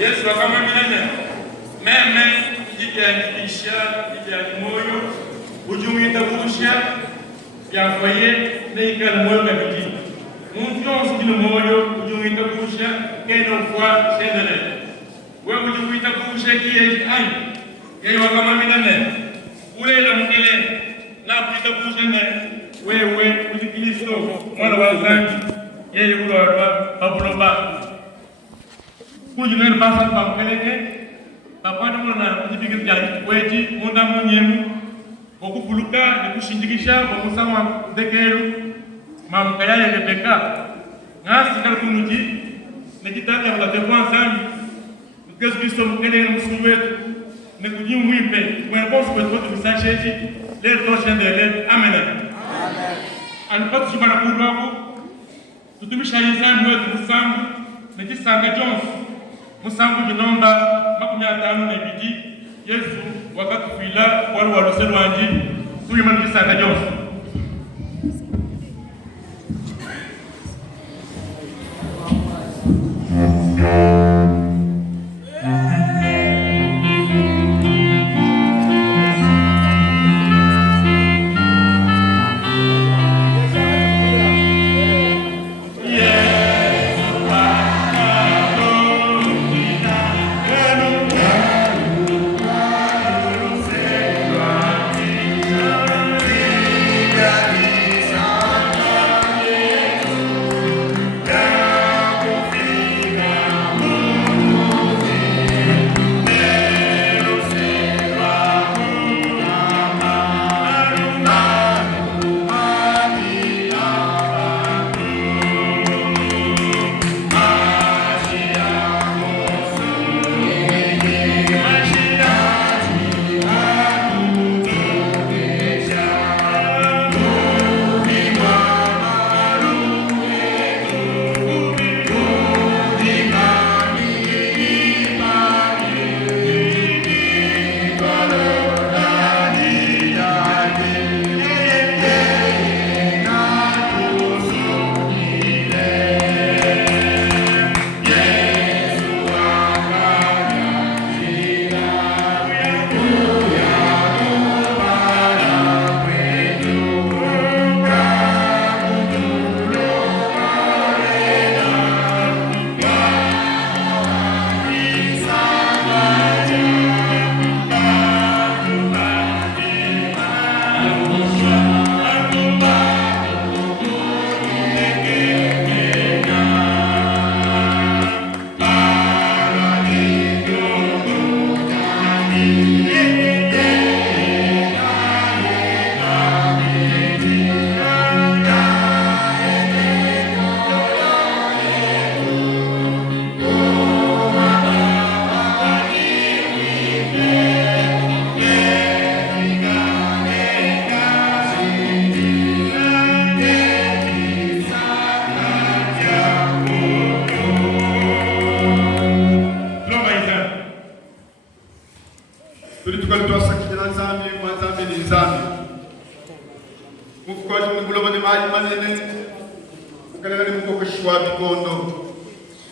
Yesu akamwambia meme ikiandikisha moyo ujumita busha yafaye neikala moyo kabiti Munfiance de moyo, de muita puxa, quem não for, chendele. O eu de muita puxa que é ai. Quem o akamamina né? Ule la mukele, na muita puxa né? O de Cristo, mano wazangi. Yeye ulo arba, pabuloba. Kuji nene passa para mukele, papana mwana de bigir jai, weji, munda munyemu, boku buluka, de kushindikisha, boku sama dekeru. Mam kaya ya peka ngasi kal kunuji ne kitaka la tekwanza because Kristo mkele msuwetu ne kuji muipe kwa boss kwa watu msacheji le tosha ndele amen amen an pat jibana kuloko tutumisha yizani wetu musangu ne kisanga Jones musangu binomba makumi atano na bidi Yesu wakati fila wale waloselo anji huyu man kisanga Jones.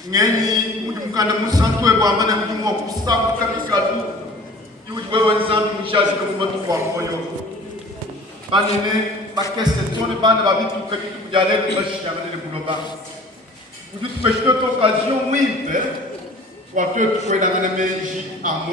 Ngeni mukanda musantwe bwambana mukimo kusaku kabikatu iwewe nzambi mushazi kumatu kwa moyo banene bakese tone bana babitu kabitu kujale kubashia manene kuloba udu tupeshito occasion wipe watu tukwenda na meji amo